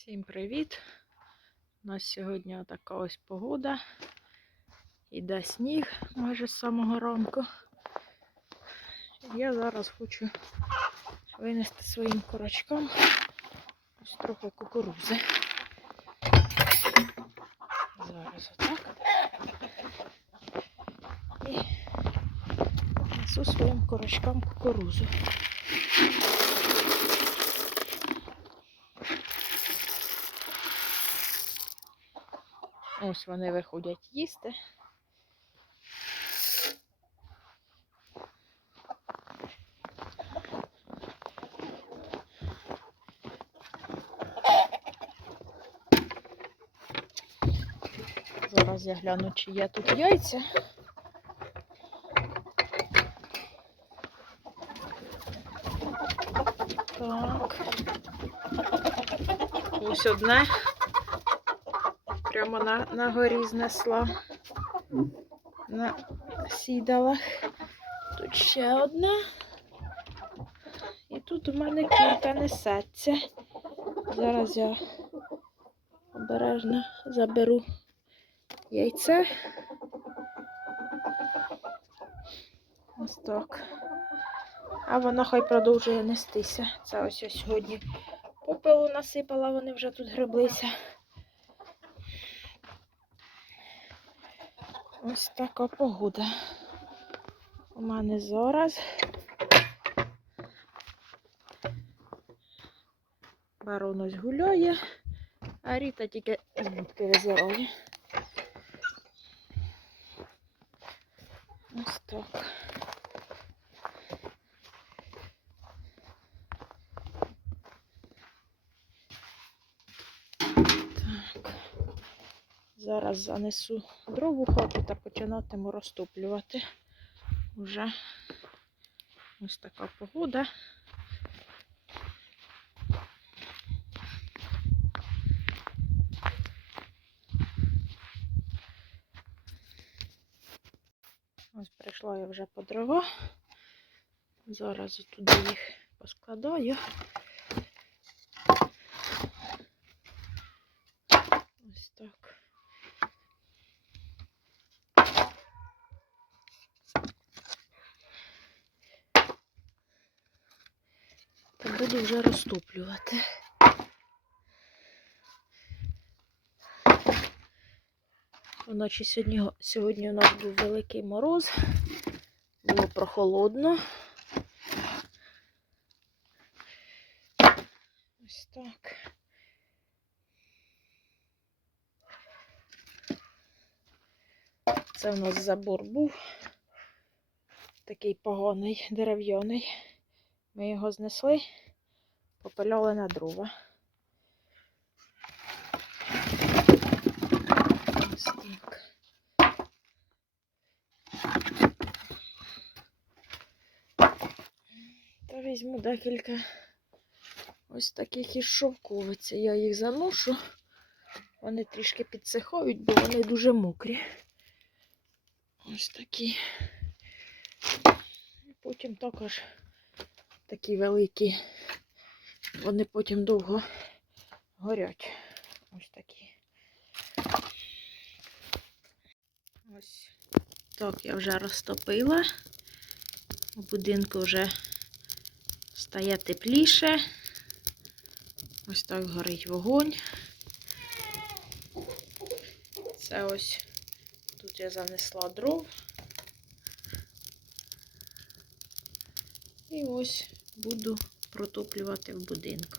Всім привіт! У нас сьогодні така ось погода. Іде сніг майже з самого ранку. Я зараз хочу винести своїм курочкам ось трохи кукурузи. Зараз отак. І несу своїм курочкам кукурузу. Ось вони виходять їсти. Зараз я гляну, чи є тут яйця. Так. Ось одне. Прямо на, на горі знесла. На сідалах. Тут ще одна. І тут у мене кілька несеться. Зараз я обережно заберу яйце. Ось так. А воно хай продовжує нестися. Це ось я сьогодні попелу насипала, вони вже тут греблися. Ось така погода. У мене зараз. Барон ось гуляє, а Ріта тільки з будки визирає. Ось так. Зараз занесу дров у хату та починатиму розтоплювати. Уже ось така погода. Ось прийшла я вже по дрова. Зараз туди їх поскладаю. Ось так. Та буду вже розтоплювати. Вночі сьогодні, сьогодні у нас був великий мороз, було прохолодно. Ось так. Це в нас забор був такий поганий, дерев'яний. Ми його знесли, попиляли на дрова. Ось так. Та візьму декілька ось таких із шовковиці. Я їх заношу. Вони трішки підсихають, бо вони дуже мокрі. Ось такі. Потім також такі великі. Вони потім довго горять. Ось такі. Ось так я вже розтопила. У будинку вже стає тепліше. Ось так горить вогонь. Це ось тут я занесла дров. І ось буду протоплювати в будинку.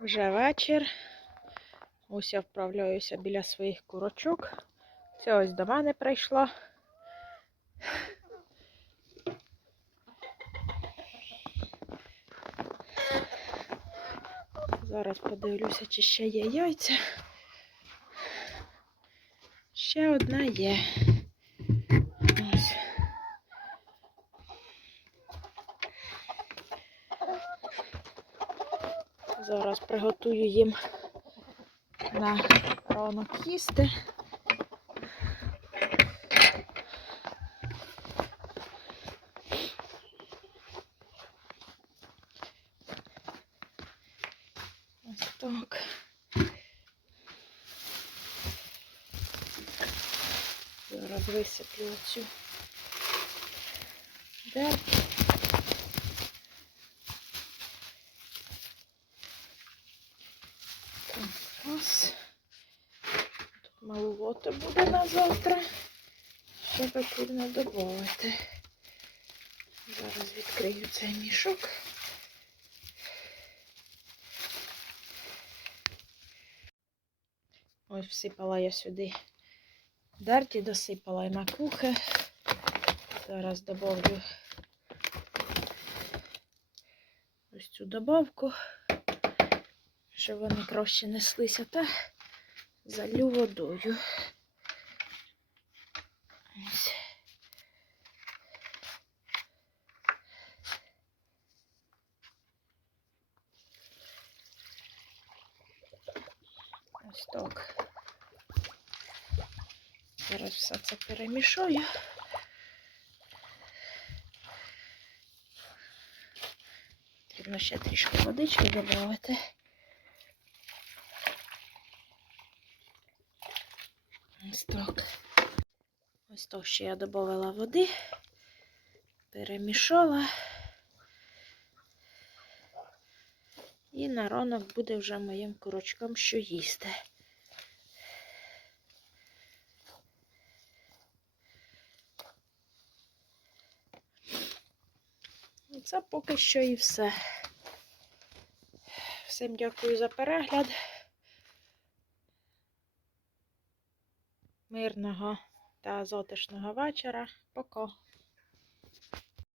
Вже вечір. Ось я вправляюся біля своїх курочок. Це ось до мене прийшла. Зараз подивлюся, чи ще є яйця. Ще одна є. Ось. Зараз приготую їм на ранок їсти. так. Зараз висиплю оцю дерть. Так, раз. Тут маловато буде на завтра. Ще потрібно додати. Зараз відкрию цей мішок. Ось всипала я сюди дарті, досипала і макухи. Зараз добавлю ось цю добавку, щоб вони краще неслися, та залю водою. Ось. Ось так. Зараз все це перемішаю. Потрібно ще трішки водички додати. Так. Ось так ще я додала води, перемішала. І на ранок буде вже моїм курочкам що їсти. Це поки що і все. Всім дякую за перегляд. Мирного та затишного вечора. Пока.